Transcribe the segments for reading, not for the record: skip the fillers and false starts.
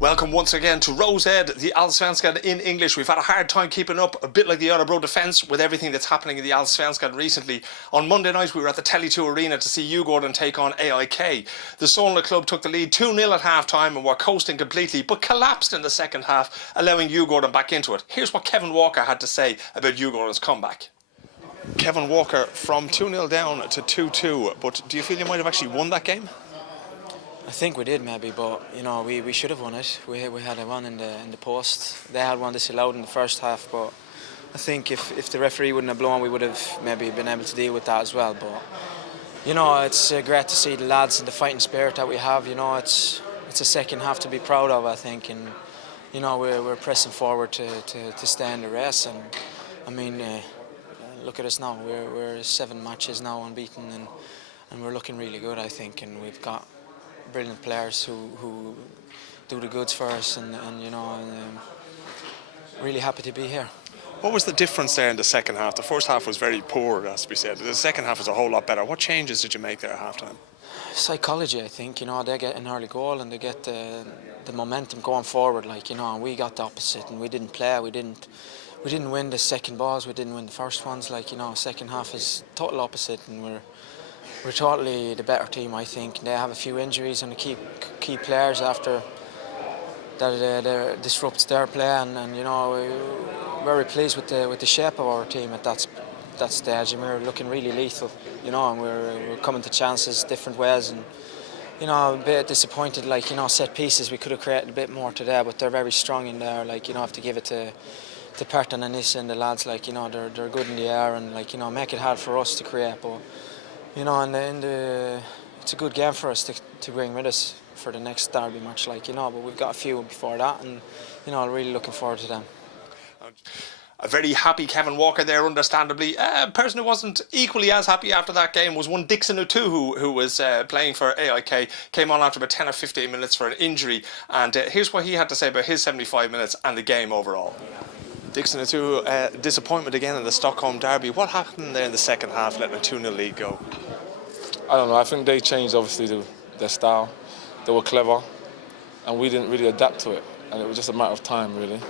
Welcome once again to Rosed, the Allsvenskan in English. We've had a hard time keeping up, a bit like the Örebro defence, with everything that's happening in the Allsvenskan recently. On Monday night we were at the Tele2 Arena to see Djurgården take on AIK. The Solna club took the lead 2-0 at half-time and were coasting completely, but collapsed in the second half, allowing Djurgården back into it. Here's what Kevin Walker had to say about Djurgården's comeback. Kevin Walker, from 2-0 down to 2-2, but do you feel you might have actually won that game? I think we did maybe, but you know we should have won it. We had a one in the post. They had one disallowed in the first half, but I think if the referee wouldn't have blown, we would have maybe been able to deal with that as well. But you know, it's great to see the lads and the fighting spirit that we have. You know, it's a second half to be proud of, I think, and you know we're pressing forward to stay in the race. And I mean, look at us now. We're 7 matches now unbeaten, and we're looking really good, I think, and we've got brilliant players who do the goods for us, and you know, really happy to be here. What was the difference there in the second half? The first half was very poor, as we said. The second half was a whole lot better. What changes did you make there at halftime? Psychology, I think. You know, they get an early goal and they get the momentum going forward. Like, you know, and we got the opposite, and we didn't play. We didn't win the second balls. We didn't win the first ones. Like, you know, second half is total opposite, and we're totally the better team, I think. They have a few injuries and key players after that disrupts their play, and you know, we're very pleased with the shape of our team at that stage, and we're looking really lethal, you know, and we're coming to chances different ways, and you know, a bit disappointed, like, you know, set pieces we could have created a bit more today, but they're very strong in there. Like, you know, I have to give it to Perton and Nissa and the lads. Like, you know, they're good in the air, and like, you know, make it hard for us to create, but you know, it's a good game for us to bring with us for the next derby match, like, you know, but we've got a few before that, and you know, really looking forward to them. A very happy Kevin Walker there, understandably. A person who wasn't equally as happy after that game was one Dickson Etuhu, who was playing for AIK, came on after about 10 or 15 minutes for an injury, and here's what he had to say about his 75 minutes and the game overall. Dickson Etuhu, disappointment again in the Stockholm derby. What happened there in the second half, letting a 2-0 lead go? I don't know. I think they changed, obviously, their style. They were clever, and we didn't really adapt to it. And it was just a matter of time, really.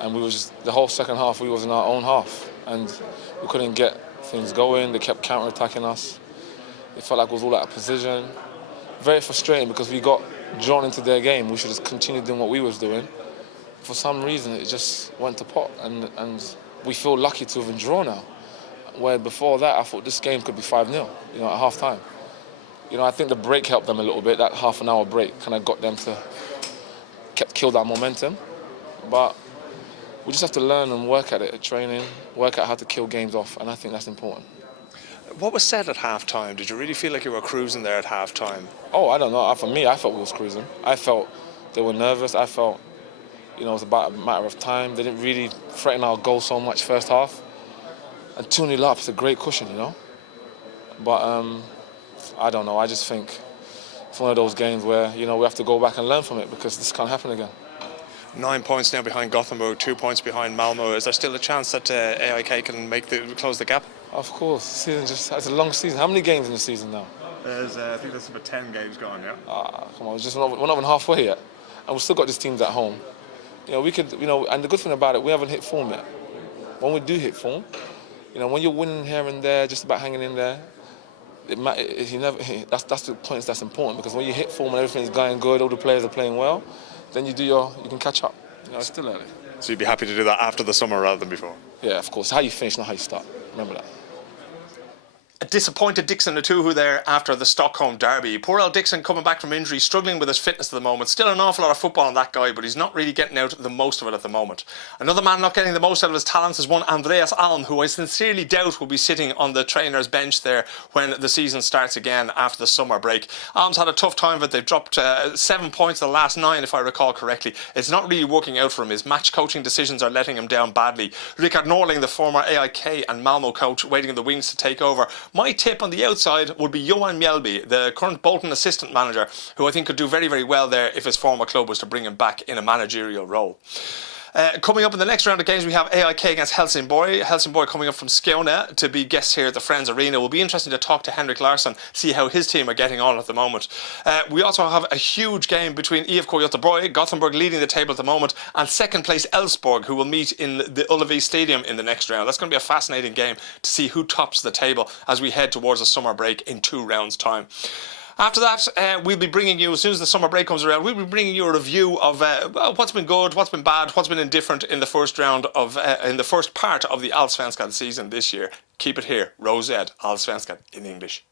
And we were just, the whole second half, we was in our own half, and we couldn't get things going. They kept counter-attacking us. It felt like it was all out of position. Very frustrating, because we got drawn into their game. We should have continued doing what we was doing. For some reason, it just went to pot, and we feel lucky to have been drawn now. Where before that, I thought this game could be 5-0, you know, at half-time. You know, I think the break helped them a little bit. That half-an-hour break kind of got them to killed our momentum. But we just have to learn and work at it at training, work out how to kill games off, and I think that's important. What was said at half-time? Did you really feel like you were cruising there at half-time? Oh, I don't know. For me, I felt we was cruising. I felt they were nervous. I felt, you know, it was about a matter of time. They didn't really threaten our goal so much first half. And 2-0 up is a great cushion, you know. But I don't know. I just think it's one of those games where, you know, we have to go back and learn from it, because this can't happen again. 9 points now behind Gothenburg, 2 points behind Malmö. Is there still a chance that AIK can close the gap? Of course. It's a long season. How many games in the season now? I think there's about 10 games gone, yeah. Come on, we're not even halfway yet, and we've still got these teams at home. You know, we could, you know, and the good thing about it, we haven't hit form yet. When we do hit form, you know, when you're winning here and there, just about hanging in there, that's the points that's important, because when you hit form and everything's going good, all the players are playing well, then you can catch up. You know, it's still early. So you'd be happy to do that after the summer rather than before? Yeah, of course. How you finish, not how you start. Remember that. A disappointed Dickson Etuhu there after the Stockholm derby. Poor old Dickson coming back from injury, struggling with his fitness at the moment. Still an awful lot of football on that guy, but he's not really getting out the most of it at the moment. Another man not getting the most out of his talents is one Andreas Alm, who I sincerely doubt will be sitting on the trainer's bench there when the season starts again after the summer break. Alm's had a tough time of it. They've dropped 7 points in the last 9, if I recall correctly. It's not really working out for him. His match coaching decisions are letting him down badly. Richard Norling, the former AIK and Malmö coach, waiting in the wings to take over. My tip on the outside would be Johan Mjällby, the current Bolton assistant manager, who I think could do very, very well there if his former club was to bring him back in a managerial role. Coming up in the next round of games, we have AIK against Helsingborg. Helsingborg coming up from Skåne to be guests here at the Friends Arena. It will be interesting to talk to Henrik Larsson, see how his team are getting on at the moment. We also have a huge game between IFK Göteborg, Gothenburg leading the table at the moment, and second place Elfsborg, who will meet in the Ullevi Stadium in the next round. That's going to be a fascinating game to see who tops the table as we head towards a summer break in 2 rounds' time. After that, we'll be bringing you, as soon as the summer break comes around, we'll be bringing you a review of what's been good, what's been bad, what's been indifferent in the first round of, in the first part of the Allsvenskan season this year. Keep it here, Rose Ed, Allsvenskan in English.